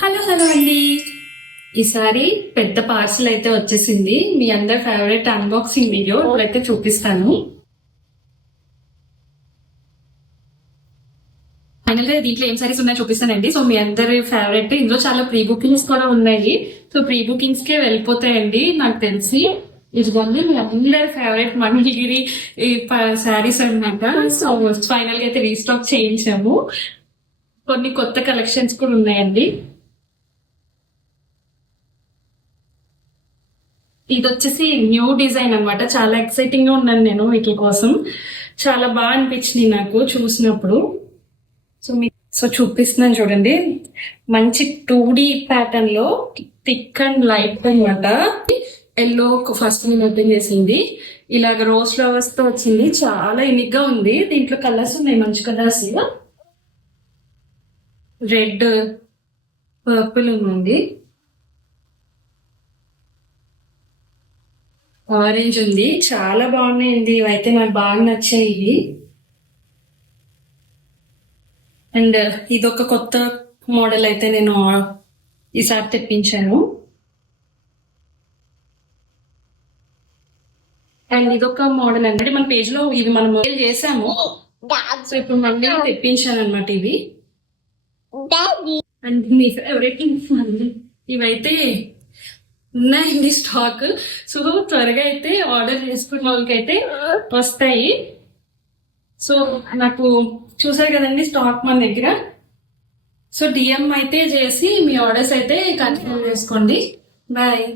Hello hello అండి. ఈసారి పెద్ద పార్సల్ అయితే వచ్చేసింది. మీ అందరి ఫేవరెట్ అన్బాక్సింగ్ వీడియో ఇప్పుడైతే చూపిస్తాను. ఫైనల్ గా దీంట్లో ఏం సారీస్ ఉన్నాయో చూపిస్తానండి. సో మీ అందరి ఫేవరెట్, ఇందులో చాలా ప్రీ బుకింగ్స్ కూడా ఉన్నాయి. సో ప్రీ బుకింగ్స్ కే వెళ్ళిపోతాయండి నాకు తెలిసి. ఇదిగోండి మీ అందరి ఫేవరెట్ మంగళగిరి శారీస్ అన్నమాట. సో ఫైనల్ గా అయితే రీస్టాక్ చేయించాము. కొన్ని కొత్త కలెక్షన్స్ కూడా ఉన్నాయండి. ఇది వచ్చేసి న్యూ డిజైన్ అన్నమాట. చాలా ఎక్సైటింగ్ గా ఉన్నాను నేను వీటి కోసం. చాలా బాగా అనిపించింది నాకు చూసినప్పుడు. సో చూపిస్తున్నాను చూడండి. మంచి 2D ప్యాటర్న్ లో థిక్ అండ్ లైట్ అన్నమాట. ఎల్లో ఫస్ట్ నేను ఓపెన్ చేసింది. ఇలాగ రోజ్ ఫ్లవర్స్ తో వచ్చింది. చాలా యూనిక్ గా ఉంది. దీంట్లో కలర్స్ ఉన్నాయి, మంచి కలర్స్. రెడ్, పర్పుల్ ఉంది, ఆరెంజ్ ఉంది. చాలా బాగున్నాయండి ఇవైతే, నాకు బాగా నచ్చాయి. అండ్ ఇదొక కొత్త మోడల్ అయితే నేను ఈసారి తెప్పించాను. అండ్ ఇదొక మోడల్ అంటే మన పేజ్ లో ఇది మనం చేసాము. సో ఇప్పుడు మళ్ళీ తెప్పించాను అనమాట ఇవి. అండ్ మీ ఫేవరెట్ ఇవైతే ఉన్నాయండి స్టాక్. సో త్వరగా అయితే ఆర్డర్ చేసుకున్న వాళ్ళకి అయితే వస్తాయి. సో నాకు చూసారు కదండి స్టాక్ మన దగ్గర. సో డిఎం అయితే చేసి మీ ఆర్డర్స్ అయితే కన్ఫర్మ్ చేసుకోండి. బాయ్.